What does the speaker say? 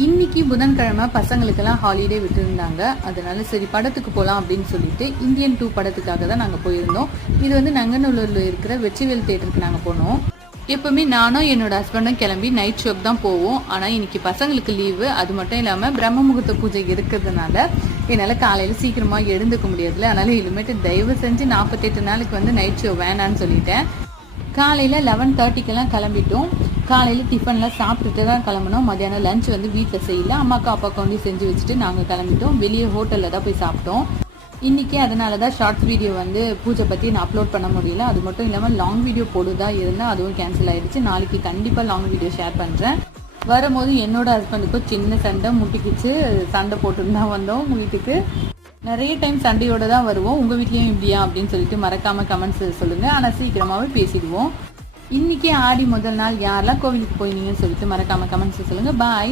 இன்னைக்கு புதன்கிழமை பசங்களுக்கெல்லாம் ஹாலிடே விட்டுருந்தாங்க. அதனால சரி படத்துக்கு போகலாம் அப்படின்னு சொல்லிட்டு இந்தியன் 2 படத்துக்காக தான் நாங்கள் போயிருந்தோம். இது வந்து நங்கநல்லூரில் இருக்கிற வெற்றிவேல் தேட்டருக்கு நாங்கள் போனோம். எப்பவுமே நானும் என்னோட ஹஸ்பண்டும் கிளம்பி நைட் ஷோக்கு தான் போவோம். ஆனால் இன்னைக்கு பசங்களுக்கு லீவு. அது மட்டும் இல்லாமல் பிரம்ம முகூர்த்த பூஜை இருக்கிறதுனால என்னால் காலையில் சீக்கிரமாக எழுந்துக்க முடியாதுல. அதனால இனிமேட்டு தயவு செஞ்சு 48 நாளுக்கு வந்து நைட் ஷோ வேணான்னு சொல்லிட்டேன். காலையில் 11:30க்கெல்லாம் கிளம்பிட்டோம். காலையில் டிஃபன்லாம் சாப்பிட்டுட்டு தான் கிளம்பினோம். மத்தியானம் லஞ்ச் வந்து வீட்டில் செய்யல, அம்மாவுக்கு அப்பாவுக்கு வந்து செஞ்சு வச்சுட்டு நாங்கள் கிளம்பிட்டோம். வெளியே ஹோட்டலில் தான் போய் சாப்பிட்டோம். இன்றைக்கி அதனால தான் ஷார்ட்ஸ் வீடியோ வந்து பூஜை பற்றி நான் அப்லோட் பண்ண முடியல. அது மட்டும் இல்லாமல் லாங் வீடியோ போடுதா இருந்தால் அதுவும் கேன்சல் ஆகிடுச்சு. நாளைக்கு கண்டிப்பாக லாங் வீடியோ ஷேர் பண்ணுறேன். வரும்போது என்னோட ஹஸ்பண்டுக்கும் சின்ன சண்டை முட்டிக்கிச்சு. சண்டை போட்டுன்னு தான் வந்தோம் வீட்டுக்கு. நிறைய டைம் சண்டையோடு தான் வருவோம். உங்கள் வீட்லேயும் இப்படியா அப்படின்னு சொல்லிட்டு மறக்காமல் கமெண்ட்ஸ் சொல்லுங்கள். ஆனால் சீக்கிரமாகவே பேசிடுவோம். இன்றைக்கி ஆடி முதல் நாள் யாரெல்லாம் கோவிலுக்கு போயினீங்கன்னு சொல்லிட்டு மறக்காமல் கமெண்ட்ஸ் சொல்லுங்கள். பாய்.